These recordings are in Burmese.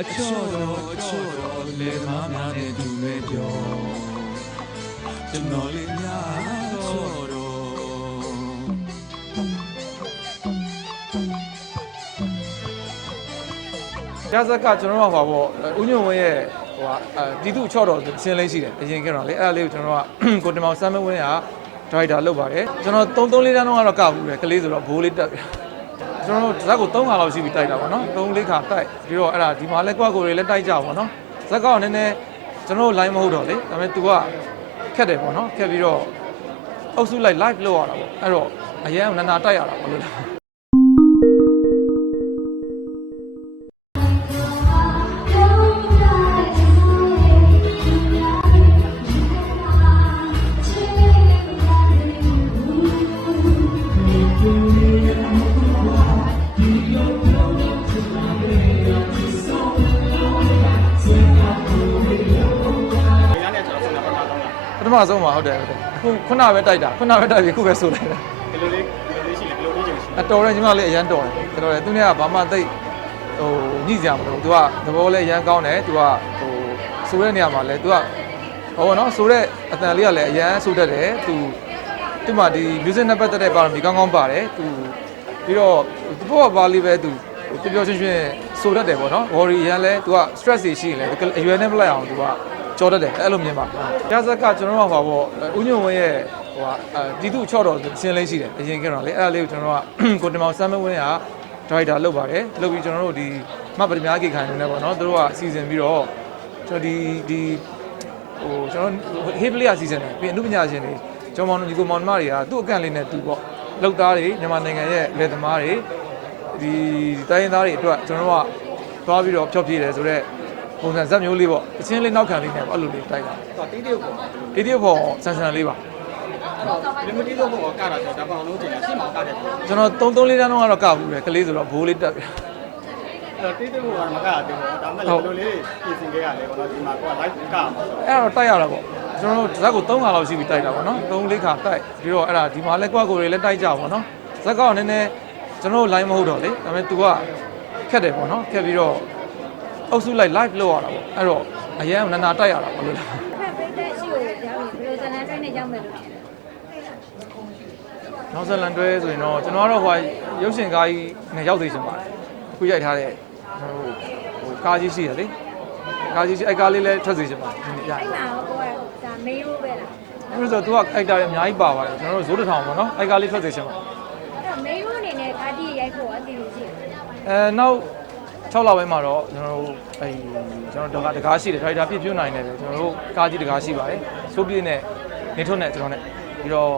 အချော့တော့အချော့တော့လေမများနဲ့သူတွေပြောကျွန်တော်လေးများတော့တော့ရဇက်ကကျွန်တော်တို့ကဟပါပေါ့ဦးညွန့်ဝင်းရဲ့ဟိုဟာအဲဒီသူ့ချော့တော်အစင်းလေးရှိတယ်အရင်ကတော့လေအဲ့ဒါလေးကိုကျွန်တော်တို့ကကိုတင်မောင်စမ်းမဝင်းကဒရိုက်တာလုပ်ပါတယ်ကျွန်တော်3 3လေးတန်းတော့ကတော့ကဘူးတယ်ကလေးဆိုတော့ဘိုးလေးတက်တယ် ကျွန်တော်တို့ဇက်ကို3ခါလောက်ရှိပြီးတိုက်တာပေါ့နော်3 4ခါတိုက်ပြီးတော့အဲ့ဒါဒီမှာလဲကွက်ကိုတွေလည်းတိုက်ကြပါပေါ့နော်ဇက်ကနည်းနည်းကျွန်တော်တို့ line မဟုတ်တော့လေဒါပေမဲ့ तू ကခက်တယ်ပေါ့နော်ခက်ပြီးတော့အုပ်စုလိုက် live လုပ်ရတာပေါ့အဲ့တော့အရင်ကနနာတိုက်ရတာပေါ့လို့ ပထမဆုံးလားပထမဆုံးမှာဟုတ်တယ်ဟုတ်တယ်အခုခုနပဲတိုက်တာခုနပဲတိုက်ပြီးခုပဲဆိုလိုက်တာဘယ်လိုလေးဘယ်လိုလေးရှိလဲဘယ်လိုလေးချိန်ရှိလဲအတော်တယ်ညီမလေးအရန်တော်တယ်တော်တယ်သူနဲ့ကဘာမှသိပ်ဟိုညှိစရာမလိုသူကသဘောလည်းအရန်ကောင်းတယ်သူကဟိုဆိုတဲ့နေရာမှာလည်းသူကဟိုနော်ဆိုတဲ့အတန်လေးကလည်းအရန်ဆိုတတ်တယ်သူသူမှဒီ music နဲ့ပတ်သက်တဲ့ပါရမီကောင်းကောင်းပါတယ်သူပြီးတော့သူဘောပါလေးပဲသူပျော်ပျော်ရွှင်ရွှင်ဆိုတတ်တယ်ပေါ့နော် worry အရန်လဲသူက stress တွေရှိရင်လည်းအရွယ်နဲ့မလိုက်အောင်သူက ကြောတတ်တယ်အဲ့လိုမြင်ပါရဇက်ကကျွန်တော်တို့ကဟပါပေါ့ဦးညွန့်ဝင်းရဲ့ဟိုဟာအဲဒီသူ့ချော့တော်အစင်းလေးရှိတယ်အရင်ကတော့လေအဲ့ဒါလေးကိုကျွန်တော်တို့ကကိုတင်မောင်စမ်းမဝင်းကဒရိုက်တာလုပ်ပါတယ်လုပ်ပြီးကျွန်တော်တို့ဒီမှတ်ပထမကိခိုင်နေတယ်ပေါ့နော်သူတို့ကအစီအစဉ်ပြီးတော့ကျွန်တော်ဒီဒီဟိုကျွန်တော်ဟေးပလေးအစီအစဉ်တယ်ပြီးအမှုပညာရှင်တွေကျောင်းမောင်ညီကိုမောင်နှမတွေကသူ့အကန့်လေးနဲ့သူပေါ့လောက်သားတွေမြန်မာနိုင်ငံရဲ့လက်သမားတွေဒီတိုင်းရင်းသားတွေအတွက်ကျွန်တော်တို့ကသွားပြီးတော့ဖျော်ဖြေတယ်ဆိုတော့ ပုံစံဇက်မျိုးလေးပေါ့အချင်းလေးနောက်ခံလေးနဲ့ပေါ့အဲ့လိုလေးတိုက်တာတော့တေးတေးကိုပေါ့ဒီတိဖို့ဆန်ဆန်လေးပါလီမတီတော့ပေါ့ကတာဆိုတော့ဒါပေအောင်လုံးချိန်ရှင်းမှာကတယ်အဲ့ကျွန်တော်3 3လေးတန်းတော့ကတော့ကဘူးတယ်ကလေးဆိုတော့ဘိုးလေးတက်ပြီတော့တေးတေးကိုကမကတယ်ပေါ့ဒါမှလည်းဘယ်လိုလေးပြင်ဆင်ခဲ့ရလဲပေါ့နော်ဒီမှာကိုက live ကမှာဆိုအဲ့ဒါတော့တိုက်ရတာပေါ့ကျွန်တော်တို့ဇက်ကို3ခါလောက်ရှိပြီးတိုက်တာပေါ့နော်3 4ခါတိုက်ပြီးတော့အဲ့ဒါဒီမှာလဲကွက်ကိုတွေလည်းတိုက်ကြပါပေါ့နော်ဇက်ကနည်းနည်းကျွန်တော်တို့ line မဟုတ်တော့လေဒါပေမဲ့ तू ကခက်တယ်ပေါ့နော်ခက်ပြီးတော့ အုပ်စုလိုက် live လုပ်ရတာပေါ့အဲ့တော့အရင်ကနနာတိုက်ရတာပေါ့လို့လားဖက်ပိတ်တဲ့ရှိကိုရောက်ရင်ဘယ်လိုဇလန်တိုင်းနဲ့ရောက်မယ်လို့ထင်လဲနောက်ဆက်လန်တွဲဆိုရင်တော့ကျွန်တော်ကတော့ဟိုရုပ်ရှင်ကားကြီးနဲ့ရောက်သေးချင်ပါတယ်အခုရိုက်ထားတဲ့ကျွန်တော်တို့ဟိုကားကြီးရှိတယ်လေကားကြီးရှိအဲ့ကားလေးလည်းထွက်စေချင်ပါတယ်ဒီနေ့ရအဲ့မှာဟိုကဒါမေးရိုးပဲလားအဲ့ဒါဆို तू ကအိုက်တာတွေအများကြီးပါပါတယ်ကျွန်တော်တို့ဇိုးတစ်ထောင်ပေါ့နော်အိုက်ကားလေးထွက်စေချင်ပါအဲ့တော့မေးရိုးအနေနဲ့ကားကြီးရိုက်ဖို့အတီးလို့ရှိတယ်အဲနောက် 6လပိုင်းမှာတော့ကျွန်တော်တို့အဲကျွန်တော်တို့တကားရှိတယ်ဒရိုက်တာပြည့်ပြည့်နိုင်တယ်ကျွန်တော်တို့ကားကြီးတကားရှိပါတယ်ဆိုးပြည့်နဲ့နေထွန်းနဲ့ကျွန်တော်နဲ့ပြီးတော့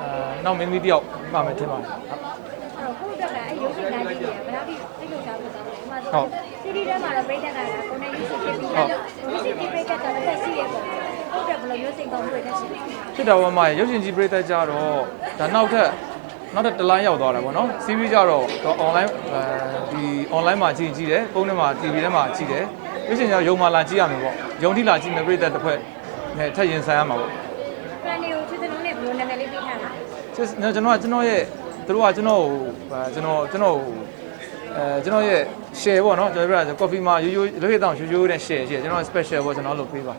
အဲနောက်မင်းသမီးတယောက်ပါမယ်ထင်ပါတယ်အဲ့တော့ခုတက်ကအဲ့ရုပ်ရှင်ကားကြီးတွေကဘယ်လောက်ထိသိလို့စားဖို့တောင်းလဲဒီမှာဆိုစီးရီးထဲမှာတော့ပိတ်သက်ကကိုနေယူစီဖြစ်ပြီးတော့ယူစီဒီပိတ်သက်ကတော့တစ်သက်ရှိရဲ့ပေါ့ဟုတ်တယ်ဘယ်လိုမျိုးစိတ်ကောင်းမှုတွေတက်ရှိလဲဖြစ်တာပေါ်မှာရုပ်ရှင်ကြီးပြိသက်ကြတော့ဒါနောက်ထပ် နောက်ထပ်တစ်လိုင်းရောက်သွားတာပေါ့နော် series ကြတော့တော့ online အဲဒီ online မှာကြည့်ကြည့်တယ်ပုံထဲမှာ TV ထဲမှာကြည့်တယ်ရုပ်ရှင်ကြတော့ရုံမှာလာကြည့်ရမယ်ပေါ့ရုံထိလာကြည့်မယ်ပြိသက်တစ်ခွက်နဲ့ထပ်ရင်ဆိုင်ရမှာပေါ့ plan တွေကိုချစ်တဲ့လုံးနဲ့ဘယ်လိုနာမည်လေးပေးထားလဲကျွန်တော်ကျွန်တော်ကကျွန်တော်ရဲ့သူတို့ကကျွန်တော်ကိုကျွန်တော်ကျွန်တော်အဲကျွန်တော်ရဲ့ share ပေါ့နော်ကျွန်တော်ပြောတာ coffee မှာရိုးရိုးလွှဲတောင်ရိုးရိုးနဲ့ share ရှိတယ်ကျွန်တော် special ပေါ့ကျွန်တော်လုပ်ပေးပါ